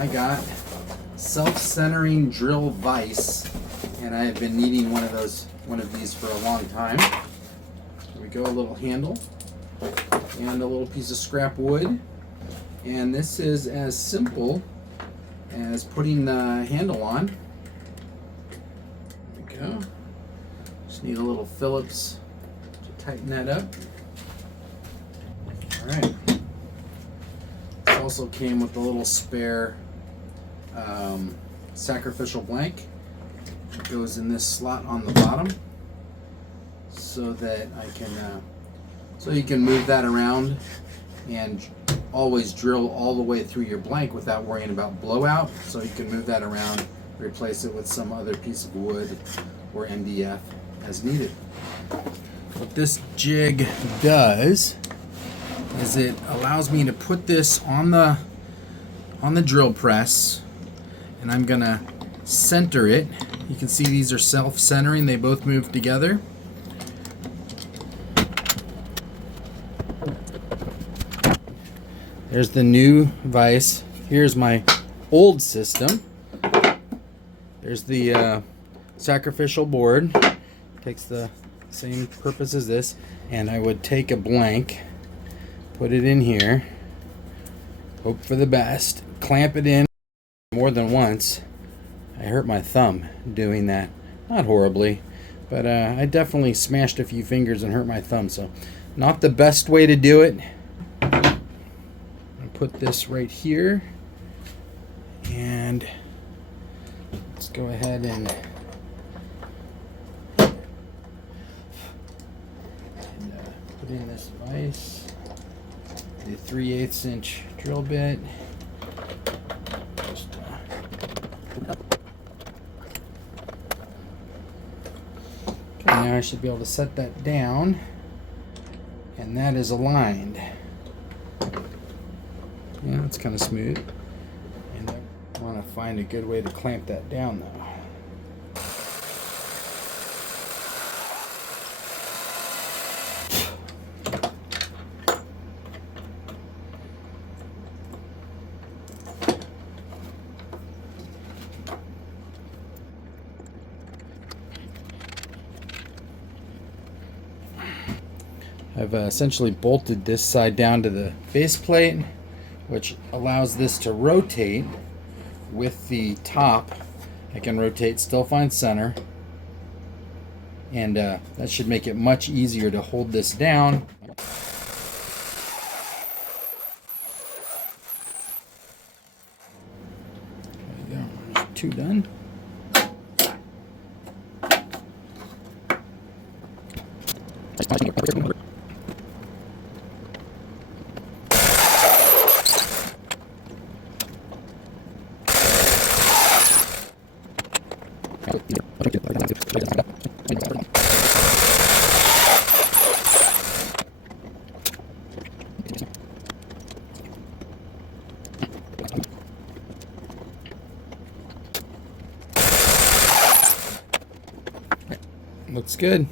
I got self-centering drill vise, and I have been needing one of these for a long time. There we go, a little handle and a little piece of scrap wood, and this is as simple as putting the handle on. There we go. Just need a little Phillips to tighten that up. All right. This also came with a little spare sacrificial blank. It goes in this slot on the bottom, so that I can, so you can move that around and always drill all the way through your blank without worrying about blowout. So you can move that around, replace it with some other piece of wood or MDF as needed. What this jig does is it allows me to put this on the drill press, and I'm gonna center it. You can see these are self-centering, they both move together. There's the new vise. Here's my old system. There's the sacrificial board. Takes the same purpose as this. And I would take a blank, put it in here, hope for the best, clamp it in more than once. I hurt my thumb doing that. Not horribly, but I definitely smashed a few fingers and hurt my thumb, so not the best way to do it. Put this right here, and let's go ahead and put in this vise, the 3/8 inch drill bit. Just, okay, now I should be able to set that down, and that is aligned. Yeah, it's kind of smooth, and I want to find a good way to clamp that down though. I've essentially bolted this side down to the base plate, which allows this to rotate with the top. I can rotate, still find center, and that should make it much easier to hold this down. There you go, there's 2 done. Looks good.